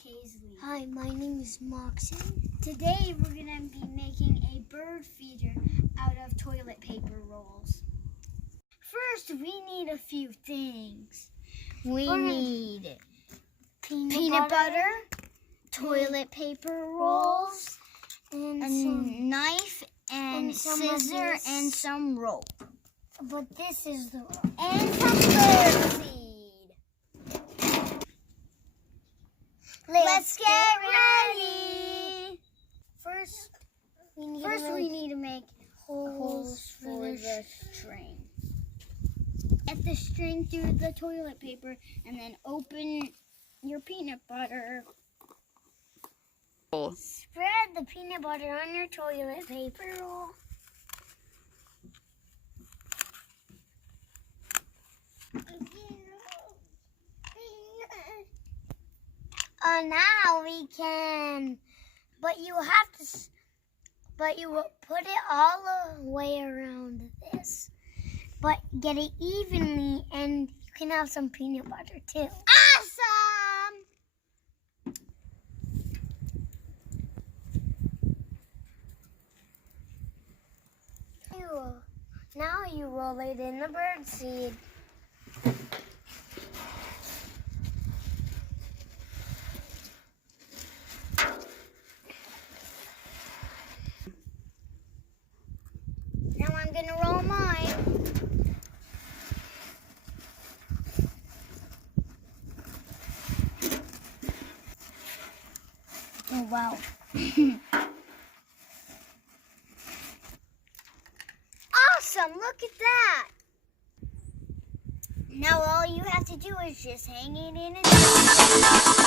Kaizley. Hi, my name is Moxin. Today we're going to be making a bird feeder out of toilet paper rolls. First, we need a few things. We need peanut butter, toilet paper rolls, And a some, knife and some scissor and some rope. but this is the And some bird seed. Let's get ready. First, we need to make holes for the string. Get the string through the toilet paper and then open your peanut butter. Spread the peanut butter on your toilet paper roll. Now we can, but you will put it all the way around this, but get it evenly, and you can have some peanut butter too. Awesome! Now you roll it in the bird seed. Now I'm gonna roll mine. Oh wow. Awesome, look at that. Now all you have to do is just hang it in and